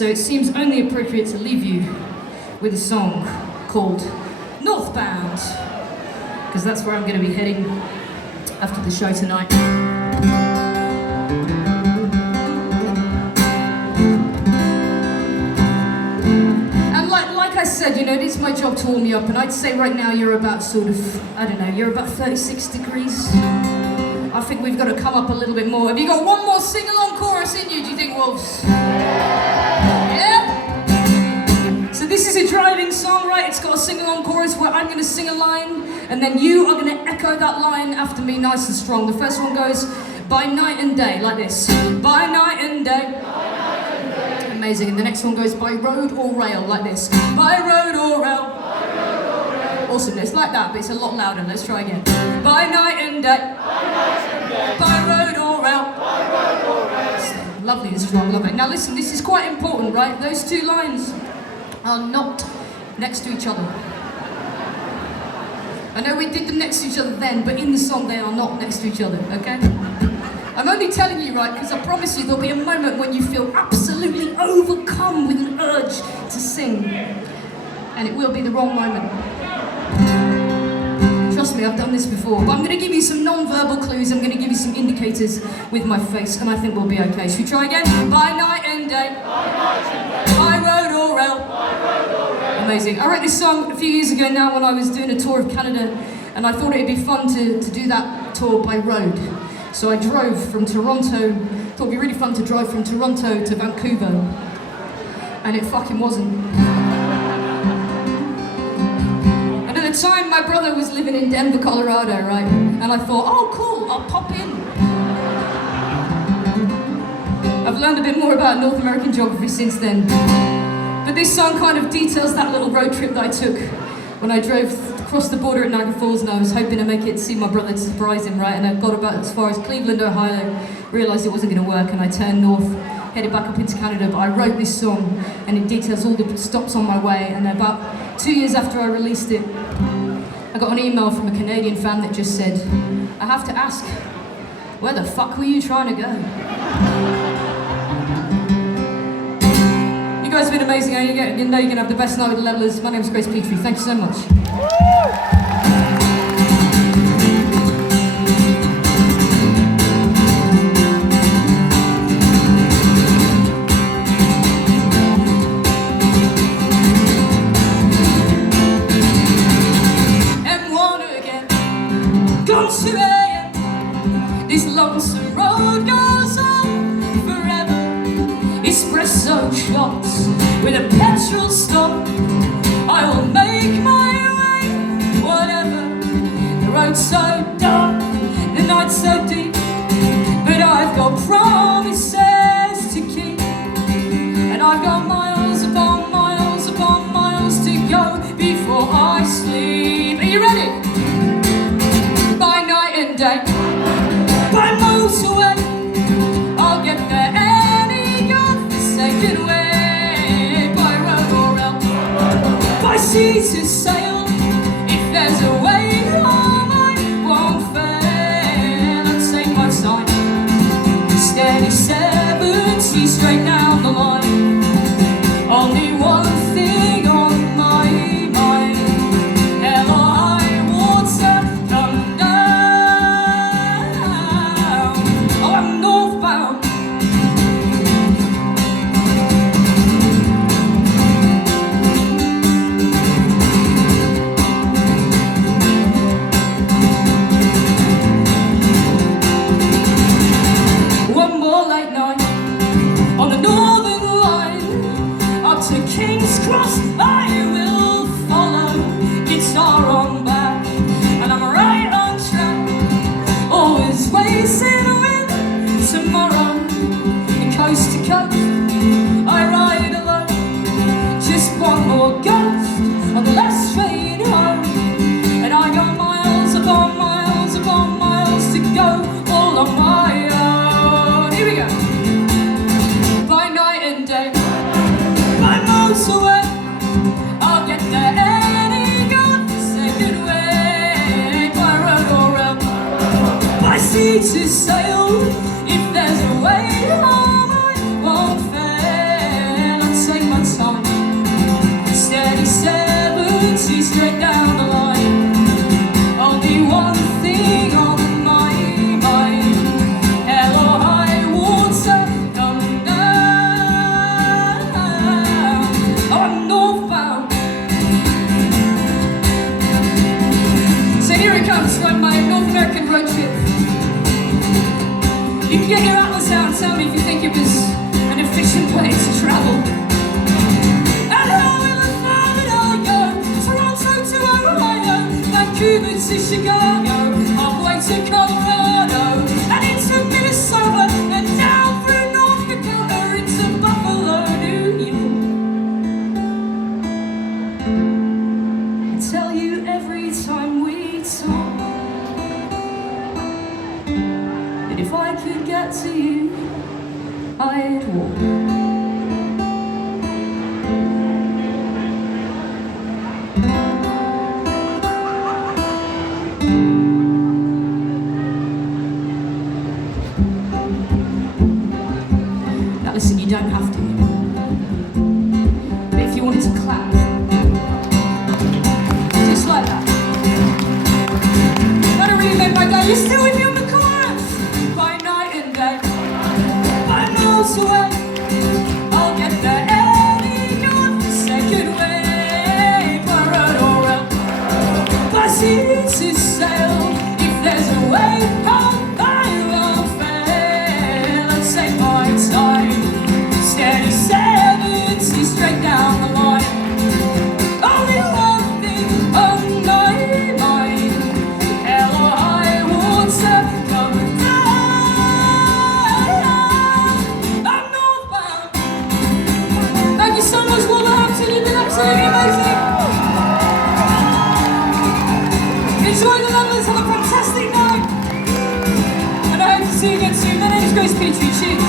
So it seems only appropriate to leave you with a song called Northbound, because that's where I'm going to be heading after the show tonight. And like I said, you know, it is my job to warm you up, and I'd say right now you're about sort of, I don't know, you're about 36 degrees. I think we've got to come up a little bit more. Have you got one more sing-along chorus in you, do you think, Wolves? Yeah? So this is a driving song, right? It's got a sing-along chorus where I'm going to sing a line, and then you are going to echo that line after me nice and strong. The first one goes, by night and day, like this. By night and day. Amazing. And the next one goes, by road or rail, like this. By road or rail. Awesomeness, like that, but it's a lot louder. Let's try again. By night and day. By road or rail. Lovely and strong, love it. Now listen, this is quite important, right? Those two lines are not next to each other. I know we did them next to each other then, but in the song they are not next to each other, okay? I'm only telling you, right, because I promise you there'll be a moment when you feel absolutely overcome with an urge to sing. And it will be the wrong moment. Trust me, I've done this before. But I'm going to give you some non-verbal clues. I'm going to give you some indicators with my face, and I think we'll be okay. Should we try again? By night and day. By road or rail. Amazing. I wrote this song a few years ago now when I was doing a tour of Canada, and I thought it'd be fun to do that tour by road. So I drove from Toronto. Thought it'd be really fun to drive from Toronto to Vancouver. And it fucking wasn't. At the time, my brother was living in Denver, Colorado, right? And I thought, oh, cool, I'll pop in. I've learned a bit more about North American geography since then. But this song kind of details that little road trip that I took when I drove across the border at Niagara Falls, and I was hoping to make it to see my brother to surprise him, right? And I got about as far as Cleveland, Ohio, realised it wasn't going to work, and I turned north, headed back up into Canada. But I wrote this song, and it details all the stops on my way, and about 2 years after I released it, I got an email from a Canadian fan that just said, I have to ask, where the fuck were you trying to go? You guys have been amazing. You know you're going to have the best night with the Levelers. My name's Petrie. Thank you so much. This lonesome road goes on forever. Espresso shots with a petrol stop. I will make my way, whatever. The road's so dark, the night's so deep, but I've got promises to keep, and I've got miles upon miles upon miles to go before I sleep. Are you ready? By night and day, by motorway, I'll get there any godforsaken way. By road or rail, by sea to sail, if there's a way home I won't fail. And take my time, steady 70 straight down the line. Only one thing on my mind, hell or high water, come down. Oh, I'm northbound. One more late night on the northern line, up to King's Cross I will follow. Guitar on back, and I'm right on track, always racing with tomorrow. And coast to coast I ride alone, just one more ghost on the last train home. And I got miles upon miles upon miles to go, all on my own. Here we go. By night and day, by motorway, I'll get there any godforsaken way. By road or rail, by sea to sail, if there's a way home I won't fail. And Vancouver to Chicago, halfway to Colorado, and into Minnesota, and down through North Dakota into Buffalo, New York. I tell you every time we talk that if I could get to you, I'd walk. Now listen, you don't have to. But if you wanted to clap, just like that. I don't really make my day. You're still with me on the chorus. By night and day, by miles away, I'll get there any God-forsaken way. By road or rail, by sea to sail. If there's a way home, I won't fail. Let's take my time. Steady 70 straight down the line. Only one thing on my mind. Hell or high water, coming down. I'm northbound. Thank you so much, Wolverhampton. You've been absolutely amazing. Enjoy the Londons. Have a fantastic night. And I hope to see you again soon. My name is Petrie. Cheers.